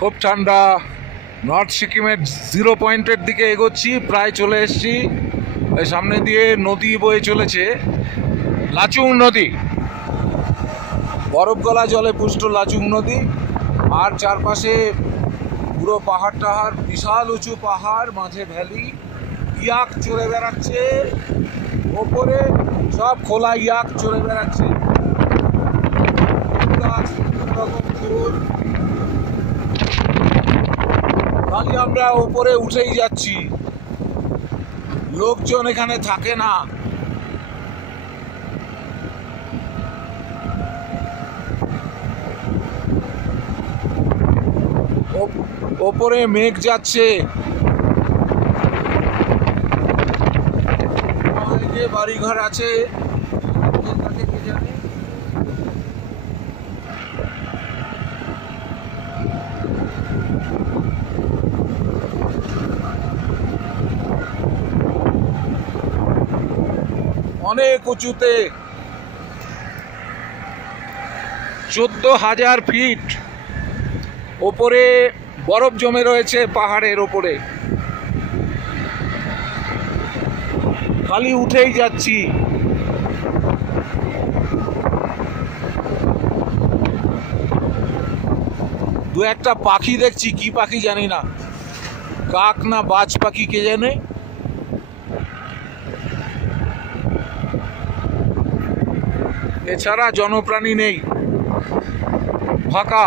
খুব ঠান্ডা। নর্থ সিকিমের জিরো পয়েন্টের দিকে এগোচ্ছি, প্রায় চলে এসেছি। সামনে দিয়ে নদী বয়ে চলেছে, লাচুং নদী, বরফ গলা জলে পুষ্ট লাচুং নদী। আর চারপাশে পুরো পাহাড় টাহাড়, বিশাল উঁচু পাহাড়, মাঝে ভ্যালি, ইয়াক চড়ে বেড়াচ্ছে ওপরে, সব খোলা ইয়াক চড়ে বেড়াচ্ছে। খালি আমরা ওপরে উঠেই যাচ্ছি, লোকজন এখানে থাকে না। ওপরে মেঘ যাচ্ছে, বাড়িঘর আছে, অনেক উঁচুতে, 14,000 ফিট ওপরে বরফ জমে রয়েছে পাহাড়ের ওপরে। খালি উঠেই যাচ্ছি। দু একটা পাখি দেখছি, কি পাখি জানি না, কাক না বাজ পাখি কে জানে। এছাড়া জনপ্রাণী নেই, ফাঁকা।